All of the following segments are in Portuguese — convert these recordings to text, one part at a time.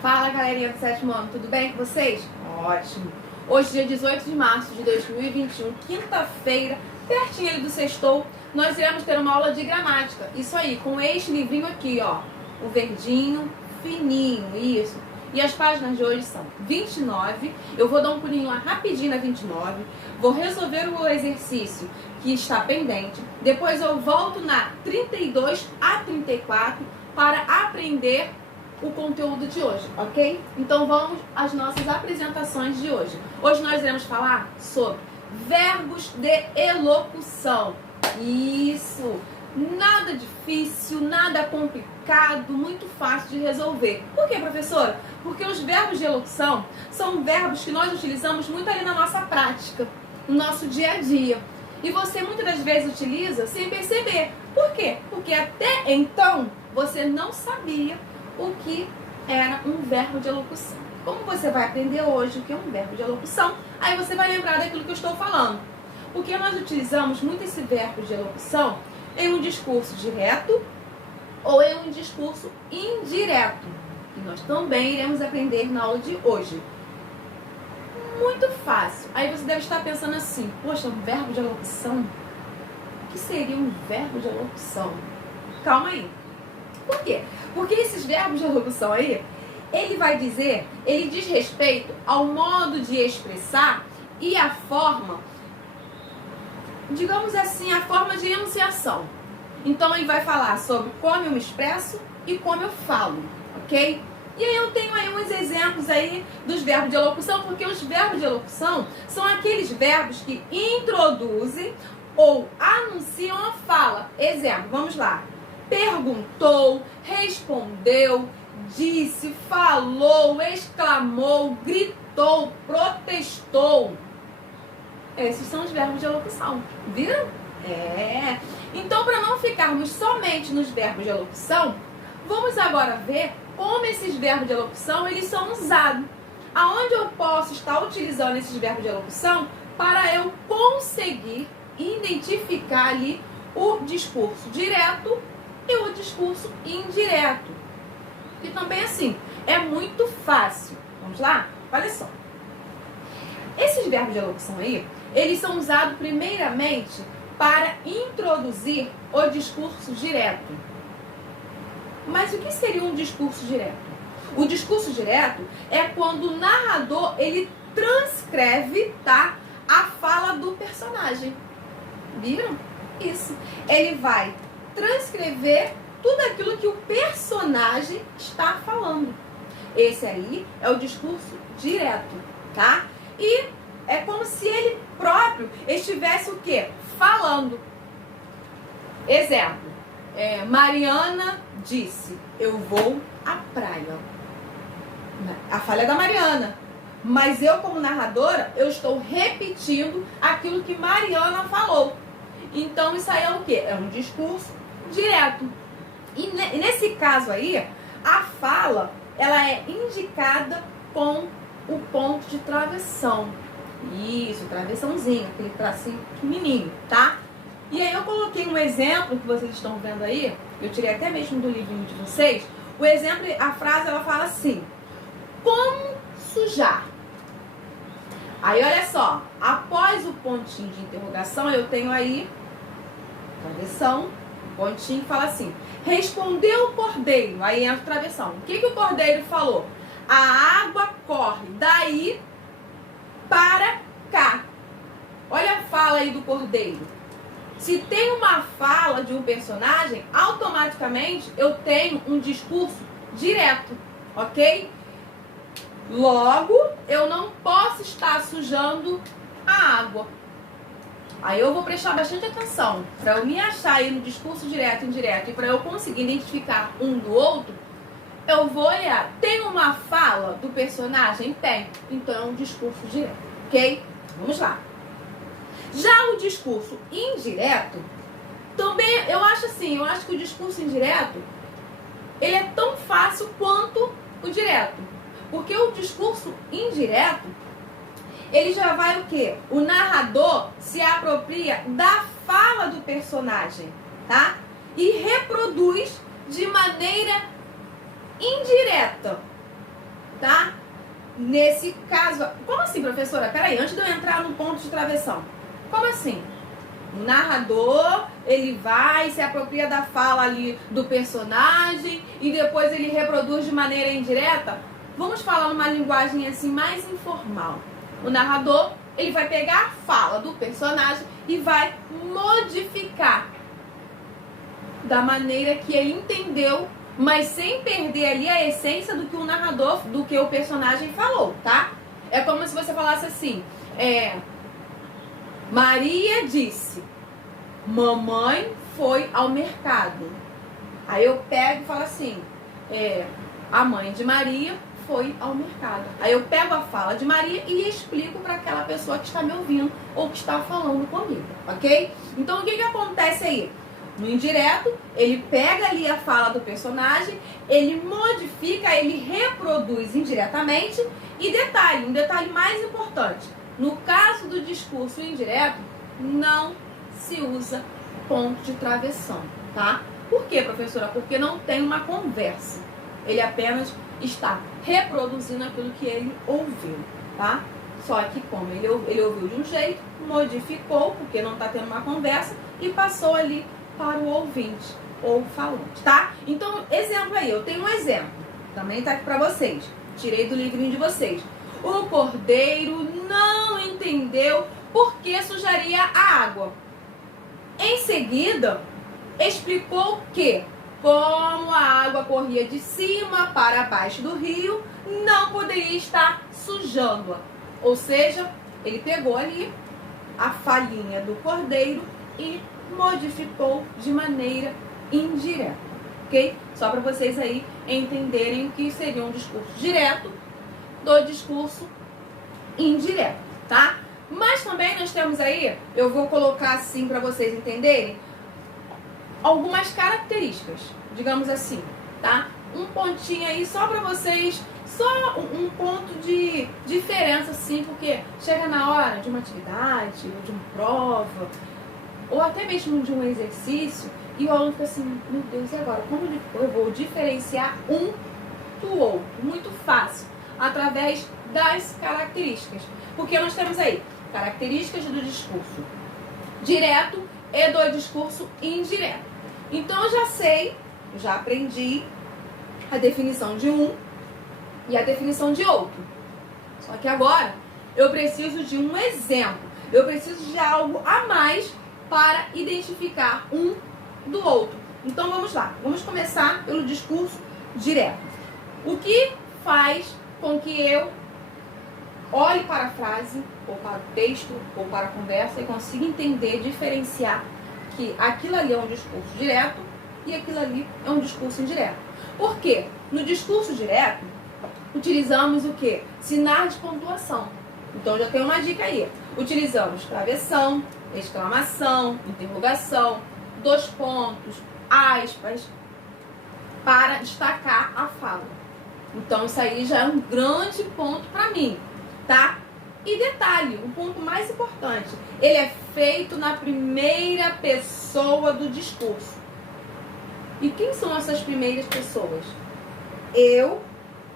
Fala, galerinha do sétimo ano, tudo bem com vocês? Ótimo! Hoje, dia 18 de março de 2021, quinta-feira, pertinho ali do sextou, nós iremos ter uma aula de gramática. Isso aí, com este livrinho aqui, ó, o verdinho, fininho, isso. E as páginas de hoje são 29, eu vou dar um pulinho lá rapidinho na 29, vou resolver o exercício que está pendente, depois eu volto na 32 a 34 para aprender o conteúdo de hoje, ok? Então vamos às nossas apresentações de hoje. Hoje nós iremos falar sobre verbos de elocução. Isso! Nada difícil, nada complicado, muito fácil de resolver. Por quê, professora? Porque os verbos de elocução são verbos que nós utilizamos muito ali na nossa prática, no nosso dia a dia. E você muitas das vezes utiliza sem perceber. Por quê? Porque até então você não sabia o que era um verbo de elocução. Como você vai aprender hoje o que é um verbo de elocução, aí você vai lembrar daquilo que eu estou falando. Porque nós utilizamos muito esse verbo de elocução em um discurso direto ou em um discurso indireto. E nós também iremos aprender na aula de hoje. Muito fácil. Aí você deve estar pensando assim, poxa, um verbo de elocução? O que seria um verbo de elocução? Calma aí. Por quê? Porque esses verbos de elocução aí, ele diz respeito ao modo de expressar e a forma, digamos assim, a forma de enunciação. Então ele vai falar sobre como eu me expresso e como eu falo, ok? E aí eu tenho aí uns exemplos aí dos verbos de elocução, porque os verbos de elocução são aqueles verbos que introduzem ou anunciam a fala. Exemplo, vamos lá. Perguntou, respondeu, disse, falou, exclamou, gritou, protestou. Esses são os verbos de elocução. Viram? Então, para não ficarmos somente nos verbos de elocução, vamos agora ver como esses verbos de elocução eles são usados. Aonde eu posso estar utilizando esses verbos de elocução para eu conseguir identificar ali o discurso direto e o discurso indireto. E também assim, é muito fácil. Vamos lá? Olha só. Esses verbos de elocução aí, eles são usados primeiramente para introduzir o discurso direto. Mas o que seria um discurso direto? O discurso direto é quando o narrador, ele transcreve, tá, a fala do personagem. Viram? Isso. Ele vai transcrever tudo aquilo que o personagem está falando. Esse aí é o discurso direto, tá? E é como se ele próprio estivesse o quê? Falando. Exemplo. Mariana disse, eu vou à praia. A fala é da Mariana. Mas eu, como narradora, eu estou repetindo aquilo que Mariana falou. Então, isso aí é o quê? É um discurso direto. E nesse caso aí, a fala, ela é indicada com o ponto de travessão. Isso, travessãozinho, aquele tracinho pequenininho, tá? E aí eu coloquei um exemplo que vocês estão vendo aí, eu tirei até mesmo do livrinho de vocês. O exemplo, a frase, ela fala assim, como sujar? Aí, olha só, após o pontinho de interrogação, eu tenho aí, travessão, pontinho, fala assim, respondeu o cordeiro, aí entra o travessão. O que o cordeiro falou? A água corre daí para cá. Olha a fala aí do cordeiro. Se tem uma fala de um personagem, automaticamente eu tenho um discurso direto, ok? Logo, eu não posso estar sujando a água. Aí eu vou prestar bastante atenção. Para eu me achar aí no discurso direto e indireto e para eu conseguir identificar um do outro, eu vou olhar. Tem uma fala do personagem? Tem. Então é um discurso direto, ok? Vamos lá. Já o discurso indireto, também eu acho que o discurso indireto, ele é tão fácil quanto o direto. Porque o discurso indireto, ele já vai o quê? O narrador se apropria da fala do personagem, tá? E reproduz de maneira indireta. tá? Nesse caso... Como assim, professora? Peraí, antes de eu entrar no ponto de travessão. Como assim? O narrador, ele vai, se apropria da fala ali do personagem e depois ele reproduz de maneira indireta? Vamos falar numa linguagem assim mais informal. O narrador, ele vai pegar a fala do personagem e vai modificar da maneira que ele entendeu, mas sem perder ali a essência do que o narrador, do que o personagem falou, tá? É como se você falasse assim, Maria disse, mamãe foi ao mercado. Aí eu pego e falo assim, a mãe de Maria foi ao mercado. Aí eu pego a fala de Maria e explico para aquela pessoa que está me ouvindo ou que está falando comigo, ok? Então o que acontece aí? No indireto, ele pega ali a fala do personagem, ele modifica, ele reproduz indiretamente e um detalhe mais importante, no caso do discurso indireto, não se usa ponto de travessão, tá? Por quê, professora? Porque não tem uma conversa. Ele apenas está reproduzindo aquilo que ele ouviu, tá? Só que como ele ouviu de um jeito, modificou, porque não está tendo uma conversa, e passou ali para o ouvinte ou falante, tá? Então, exemplo aí, eu tenho um exemplo, também tá aqui para vocês, tirei do livrinho de vocês. O cordeiro não entendeu por que sujaria a água. Em seguida, explicou que, como a água corria de cima para baixo do rio, não poderia estar sujando-a. Ou seja, ele pegou ali a falinha do cordeiro e modificou de maneira indireta, ok? Só para vocês aí entenderem o que seria um discurso direto do discurso indireto, tá? Mas também nós temos aí, eu vou colocar assim para vocês entenderem, algumas características, digamos assim, tá? Um pontinho aí só para vocês, só um ponto de diferença assim, porque chega na hora de uma atividade, ou de uma prova, ou até mesmo de um exercício, e o aluno fica assim, meu Deus, e agora? Como eu vou diferenciar um do outro? Muito fácil, através das características. Porque nós temos aí características do discurso direto e do discurso indireto. Então eu já sei, eu já aprendi a definição de um e a definição de outro. Só que agora eu preciso de um exemplo. Eu preciso de algo a mais para identificar um do outro. Então vamos lá. Vamos começar pelo discurso direto. O que faz com que eu olhe para a frase, ou para o texto, ou para a conversa e consiga entender, diferenciar que aquilo ali é um discurso direto e aquilo ali é um discurso indireto. Por quê? No discurso direto, utilizamos o quê? Sinais de pontuação. Então já tem uma dica aí. Utilizamos travessão, exclamação, interrogação, 2 pontos, aspas, para destacar a fala. Então isso aí já é um grande ponto para mim, tá? E detalhe, o ponto mais importante, ele é feito na primeira pessoa do discurso. E quem são essas primeiras pessoas? Eu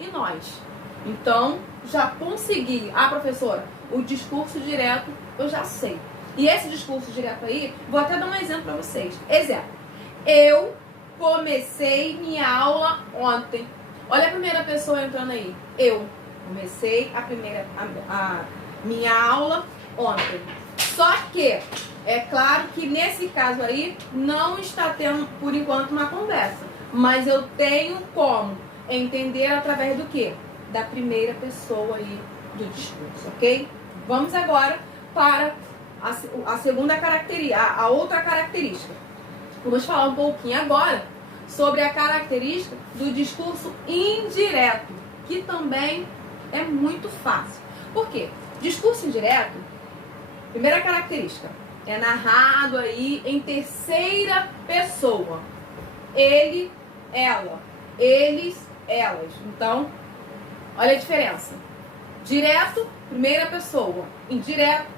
e nós. Então, já consegui. Ah, professora, o discurso direto eu já sei. E esse discurso direto aí, vou até dar um exemplo para vocês. Exemplo. Eu comecei minha aula ontem. Olha a primeira pessoa entrando aí. Eu comecei a minha aula ontem. Só que, é claro que nesse caso aí, não está tendo, por enquanto, uma conversa. Mas eu tenho como entender através do quê? Da primeira pessoa aí do discurso, ok? Vamos agora para a segunda característica, a outra característica. Vamos falar um pouquinho agora sobre a característica do discurso indireto, que também é muito fácil. Por quê? Discurso indireto, primeira característica, é narrado aí em terceira pessoa. Ele, ela, eles, elas. Então, olha a diferença. Direto, primeira pessoa. Indireto,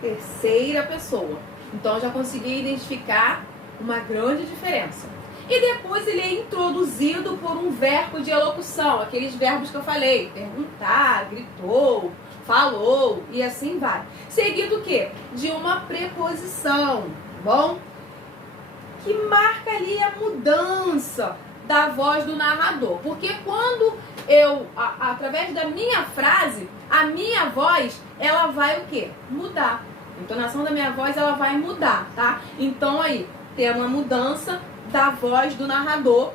terceira pessoa. Então, já consegui identificar uma grande diferença. E depois ele é introduzido por um verbo de elocução, aqueles verbos que eu falei, perguntar, gritou, falou e assim vai. Seguido o quê? De uma preposição, bom? Que marca ali a mudança da voz do narrador. Porque quando eu, através da minha frase, a minha voz, ela vai o quê? Mudar. A entonação da minha voz, ela vai mudar, tá? Então aí, tem uma mudança da voz do narrador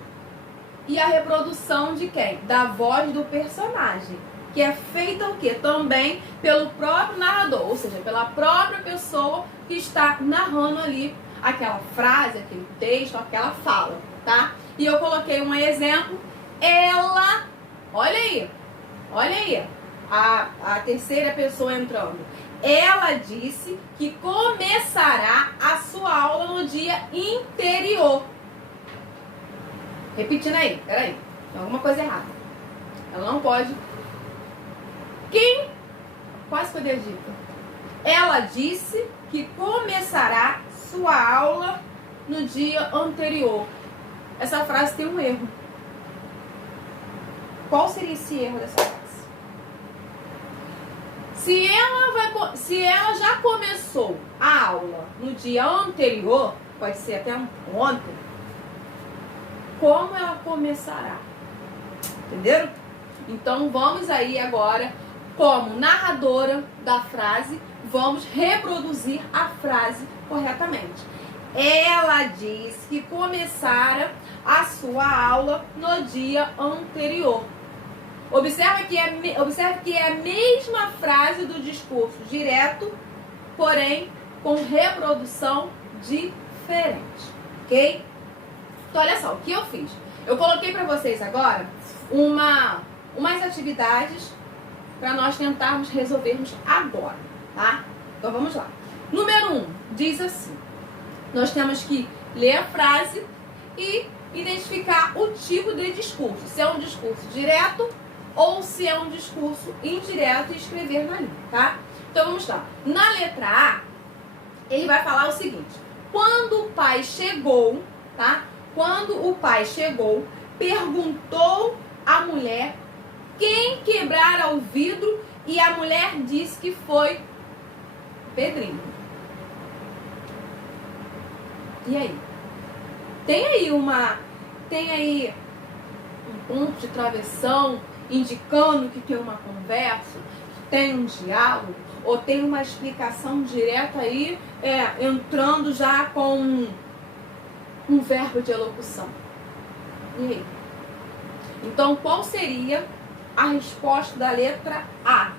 e a reprodução de quem? Da voz do personagem. Que é feita o quê? Também pelo próprio narrador, ou seja, pela própria pessoa que está narrando ali aquela frase, aquele texto, aquela fala, tá? E eu coloquei um exemplo, ela, olha aí, a terceira pessoa entrando. Ela disse que começará a sua aula no dia anterior. Repetindo aí, peraí, tem alguma coisa errada. Ela não pode. Quase foi dito. Ela disse que começará sua aula no dia anterior. Essa frase tem um erro. Qual seria esse erro dessa frase? Se ela já começou a aula no dia anterior, pode ser até ontem, como ela começará? Entenderam? Então vamos aí agora, como narradora da frase, vamos reproduzir a frase corretamente. Ela disse que começara a sua aula no dia anterior. Observe que é a mesma frase do discurso direto, porém com reprodução diferente, ok? Então olha só, o que eu fiz? Eu coloquei para vocês agora umas atividades para nós tentarmos resolvermos agora, tá? Então vamos lá. Número 1, diz assim: nós temos que ler a frase e identificar o tipo de discurso, se é um discurso direto ou se é um discurso indireto, e escrever na linha, tá? Então vamos lá. Na letra A, ele vai falar o seguinte: quando o pai chegou, tá? Quando o pai chegou, perguntou à mulher quem quebrara o vidro e a mulher disse que foi Pedrinho. E aí? Tem aí um ponto de travessão indicando que tem uma conversa, que tem um diálogo, ou tem uma explicação direta aí, entrando já com um verbo de elocução. E aí? Então, qual seria a resposta da letra A?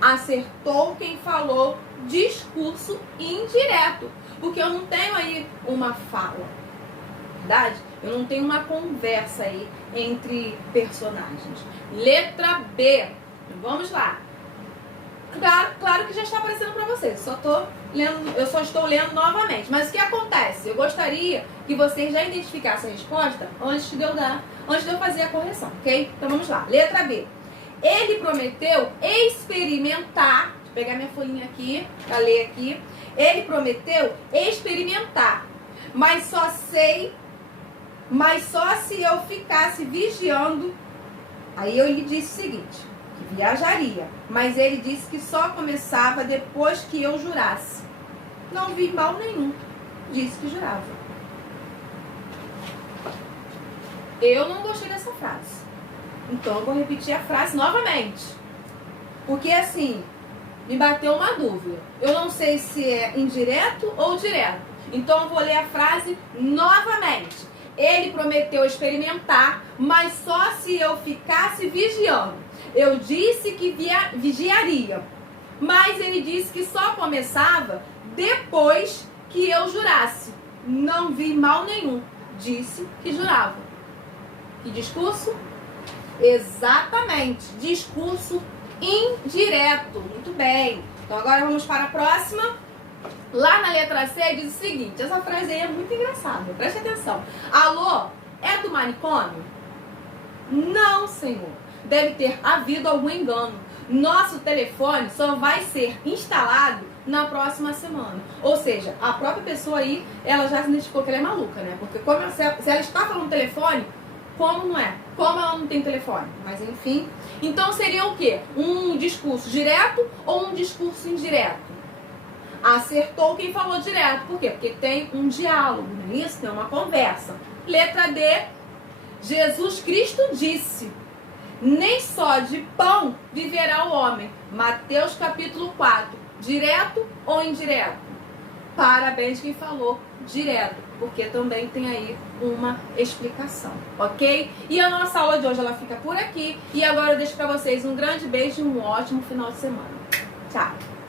Acertou quem falou discurso indireto. Porque eu não tenho aí uma fala, verdade? Eu não tenho uma conversa aí entre personagens. Letra B. Vamos lá. Claro que já está aparecendo para vocês. Eu só estou lendo novamente. Mas o que acontece? Eu gostaria que vocês já identificassem a resposta antes de eu fazer a correção, ok? Então vamos lá. Letra B. Ele prometeu experimentar. Deixa eu pegar minha folhinha aqui para ler aqui. Ele prometeu experimentar, mas só se eu ficasse vigiando. Aí eu lhe disse o seguinte, que viajaria, mas ele disse que só começava depois que eu jurasse. Não vi mal nenhum, disse que jurava. Eu não gostei dessa frase, então eu vou repetir a frase novamente, porque assim, me bateu uma dúvida. Eu não sei se é indireto ou direto. Então eu vou ler a frase novamente. Ele prometeu experimentar, mas só se eu ficasse vigiando. Eu disse que vigiaria, mas ele disse que só começava depois que eu jurasse. Não vi mal nenhum. Disse que jurava. Que discurso? Exatamente. Discurso indireto. Muito bem. Então agora vamos para a próxima. Lá na letra C diz o seguinte. Essa frase aí é muito engraçada. Preste atenção. Alô, é do manicômio? Não, senhor. Deve ter havido algum engano. Nosso telefone só vai ser instalado na próxima semana. Ou seja, a própria pessoa aí, ela já se identificou que ela é maluca, né? Porque se ela está falando telefone, como não é? Como ela não tem telefone? Mas enfim. Então seria o quê? Um discurso direto ou um discurso indireto? Acertou quem falou direto. Por quê? Porque tem um diálogo, não é isso? Tem uma conversa. Letra D. Jesus Cristo disse: nem só de pão viverá o homem. Mateus capítulo 4. Direto ou indireto? Parabéns quem falou direto, porque também tem aí uma explicação, ok? E a nossa aula de hoje ela fica por aqui. E agora eu deixo para vocês um grande beijo e um ótimo final de semana. Tchau!